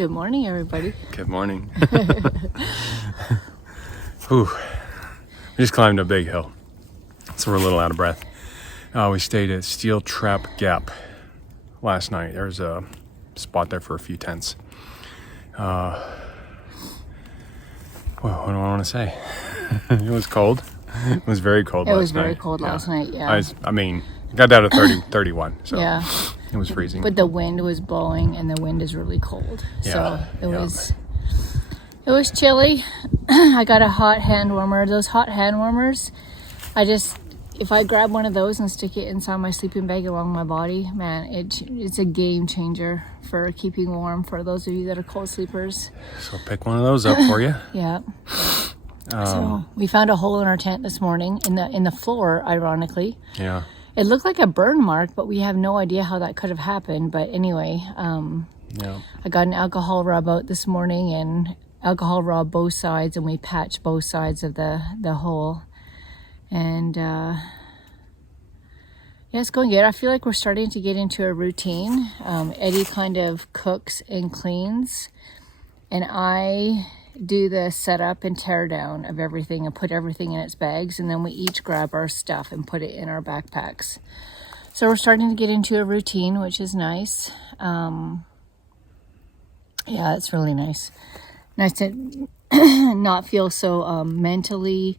Good morning, everybody. Good morning. Whew. We just climbed a big hill, so we're a little out of breath. We stayed at Steel Trap Gap last night. There's a spot there for a few tents. Well, what do I want to say? It was cold. It was very cold last night. It was very cold last night, yeah. I mean, it got down to 30, 31, so yeah. It was freezing. But the wind was blowing, and the wind is really cold. Yeah. So it was chilly. I got a hot hand warmer. Those hot hand warmers, if I grab one of those and stick it inside my sleeping bag along my body, man, it's a game changer for keeping warm for those of you that are cold sleepers. So pick one of those up for you. Yeah. So we found a hole in our tent this morning in the floor, ironically. Yeah. It looked like a burn mark, but we have no idea how that could have happened. But anyway, Yeah. I got an alcohol rub out this morning and alcohol rub both sides, and we patched both sides of the hole. And yeah, it's going good. I feel like we're starting to get into a routine. Eddie kind of cooks and cleans, and I do the setup and tear down of everything and put everything in its bags, and then we each grab our stuff and put it in our backpacks. So we're starting to get into a routine, which is nice. Yeah, it's really nice. Nice to not feel so mentally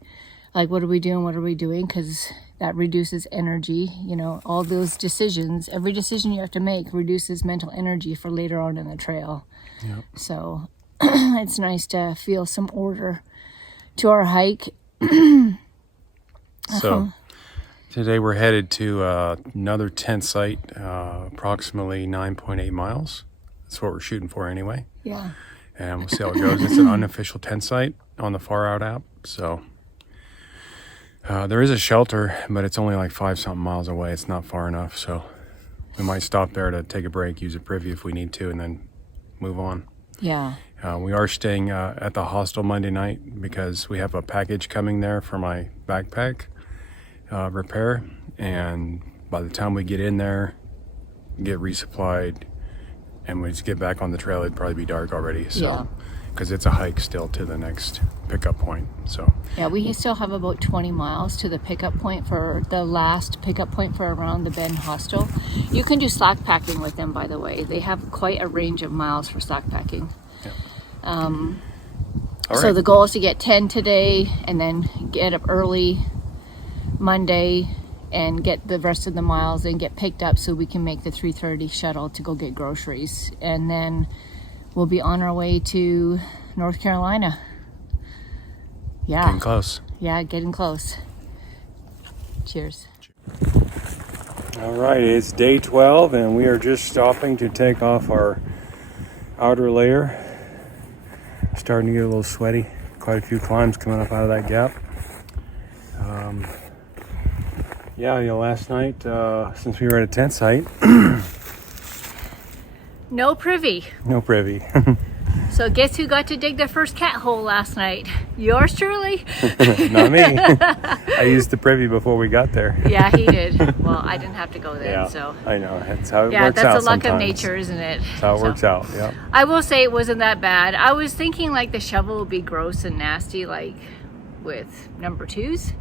like, what are we doing? Because that reduces energy. You know, all those decisions, every decision you have to make reduces mental energy for later on in the trail. Yep. So it's nice to feel some order to our hike. So today we're headed to another tent site, approximately 9.8 miles. That's what we're shooting for anyway. Yeah. And we'll see how it goes. It's an unofficial tent site on the Far Out app. So there is a shelter, but it's only like 5-something miles away. It's not far enough. So we might stop there to take a break, use a privy if we need to, and then move on. Yeah. We are staying at the hostel Monday night because we have a package coming there for my backpack repair. And by the time we get in there, get resupplied, and we just get back on the trail, it'd probably be dark already. So, because it's a hike still to the next pickup point. So yeah, we still have about 20 miles to the pickup point for the last pickup point for around the Bend hostel. You can do slack packing with them, by the way. They have quite a range of miles for slack packing. Yeah. So the goal is to get 10 today and then get up early Monday and get the rest of the miles and get picked up so we can make the 3:30 shuttle to go get groceries. And then we'll be on our way to North Carolina. Yeah. Getting close. Yeah, getting close. Cheers. All right, it's day 12, and we are just stopping to take off our outer layer. Starting to get a little sweaty. Quite a few climbs coming up out of that gap. Last night, since we were at a tent site. No privy. No privy. So guess who got to dig the first cat hole last night? Yours truly? Not me. I used the privy before we got there. Yeah, he did. Well, I didn't have to go there, Yeah, so. I know. That's how it Yeah, works out that's the luck sometimes. of nature, isn't it? That's how it works out, yeah. I will say it wasn't that bad. I was thinking like the shovel would be gross and nasty, like with number 2s.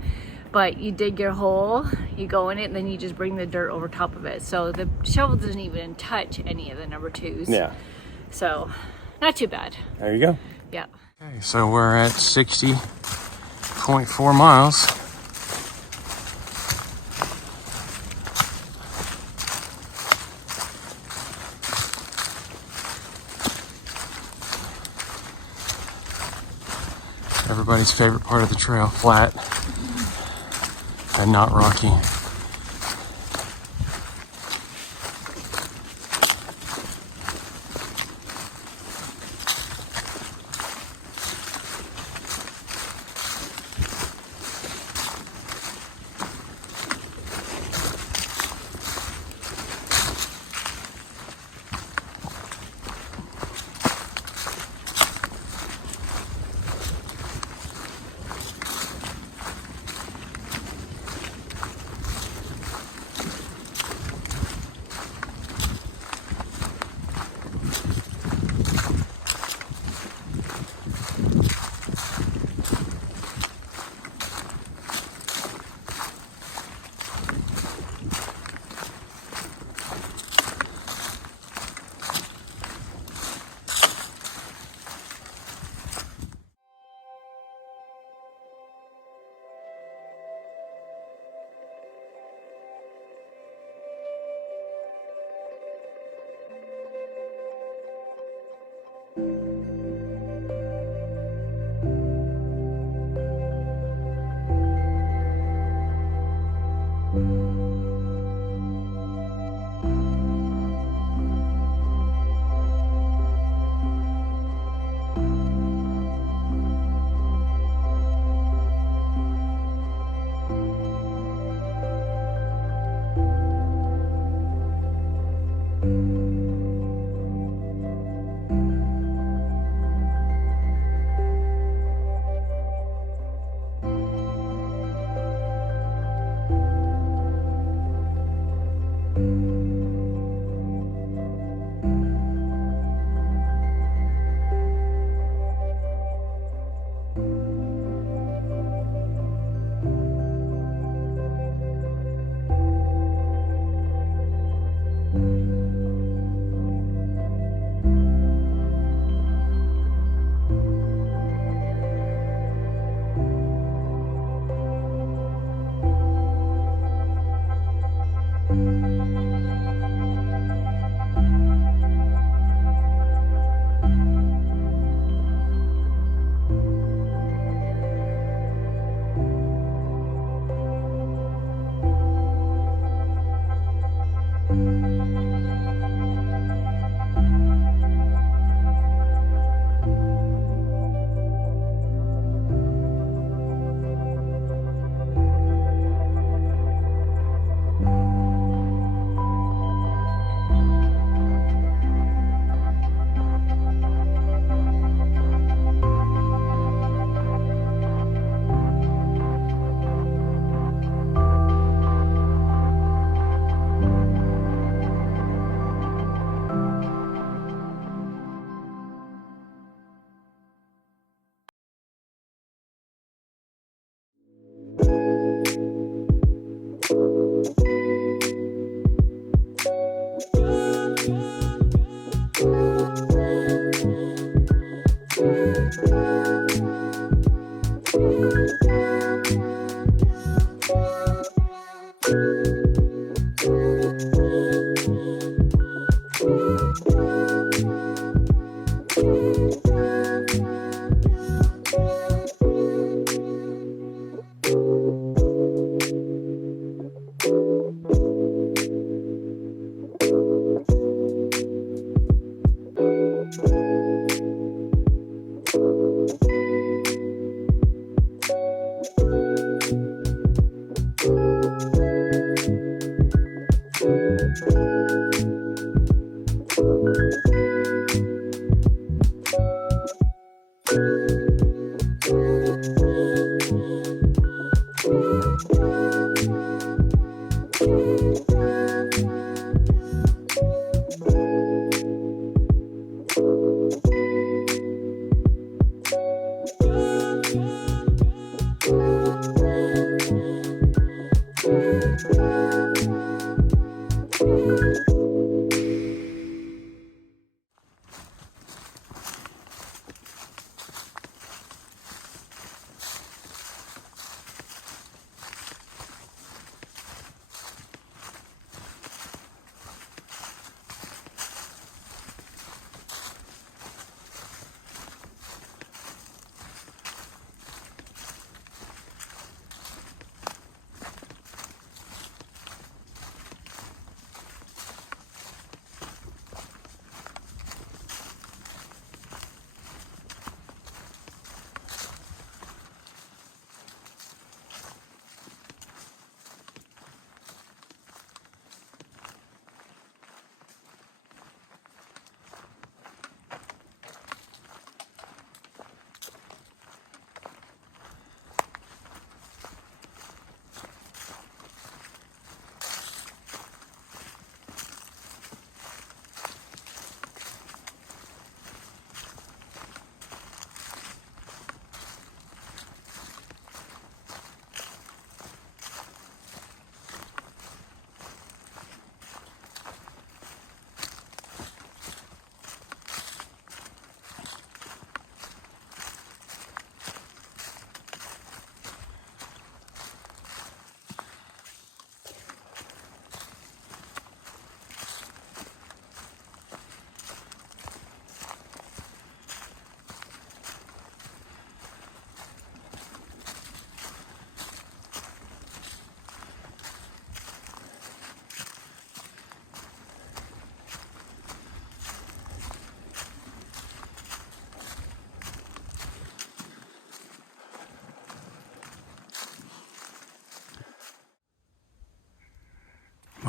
But you dig your hole, you go in it, and then you just bring the dirt over top of it. So the shovel doesn't even touch any of the number 2s. Yeah. So, not too bad. There you go. Yeah. Okay, so we're at 60.4 miles. Everybody's favorite part of the trail, flat and not rocky.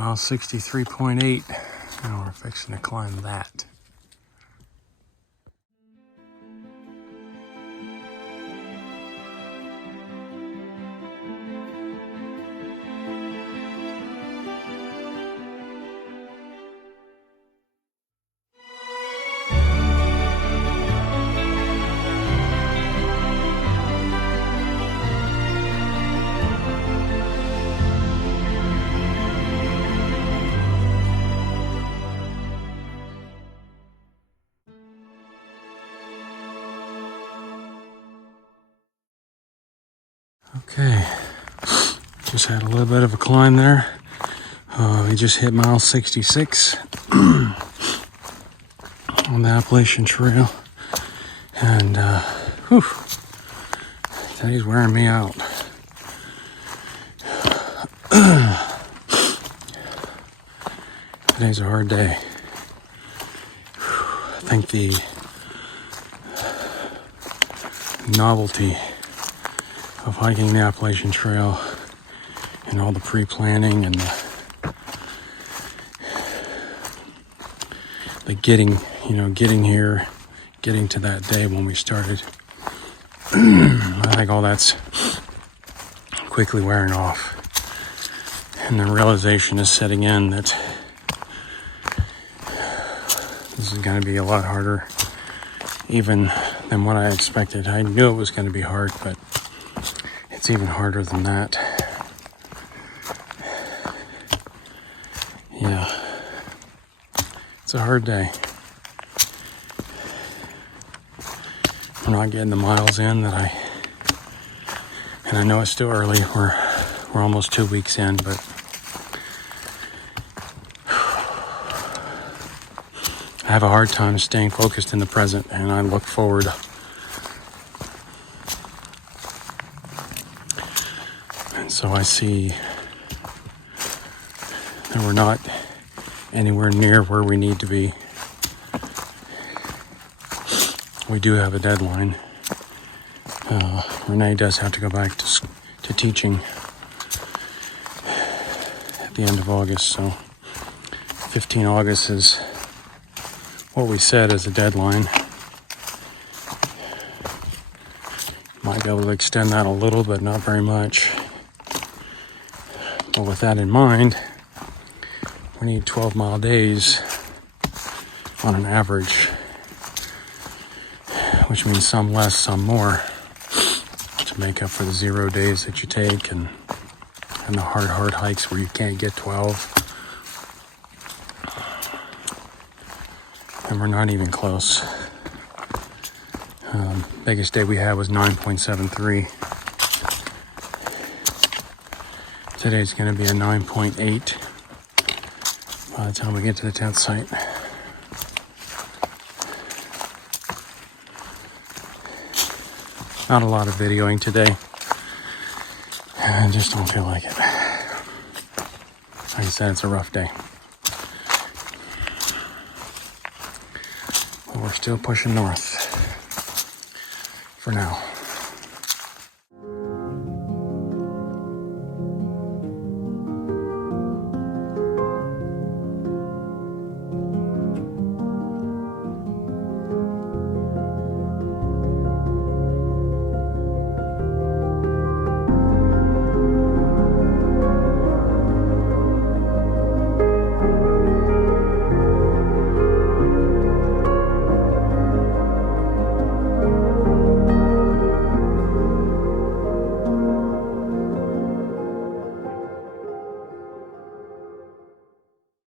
Mile 63.8. Now we're fixing to climb that. Okay, just had a little bit of a climb there. We just hit mile 66 on the Appalachian Trail, and whew, today's wearing me out. Today's a hard day. I think the novelty of hiking the Appalachian Trail and all the pre-planning and the getting here, getting to that day when we started. I think all that's quickly wearing off, and the realization is setting in that this is going to be a lot harder even than what I expected. I knew it was going to be hard, but it's even harder than that. Yeah, it's a hard day. We're not getting the miles in that and I know it's still early. We're almost 2 weeks in, but I have a hard time staying focused in the present, and I look forward. And so I see that we're not anywhere near where we need to be. We do have a deadline. Renee does have to go back to teaching at the end of August, so 15 August is what we said as a deadline. Might be able to extend that a little, but not very much. But with that in mind, we need 12-mile days on an average, which means some less, some more, to make up for the 0 days that you take and the hard hikes where you can't get 12. And we're not even close. Biggest day we had was 9.73. Today's going to be a 9.8 by the time we get to the 10th site. Not a lot of videoing today. I just don't feel like it. Like I said, it's a rough day. But we're still pushing north for now.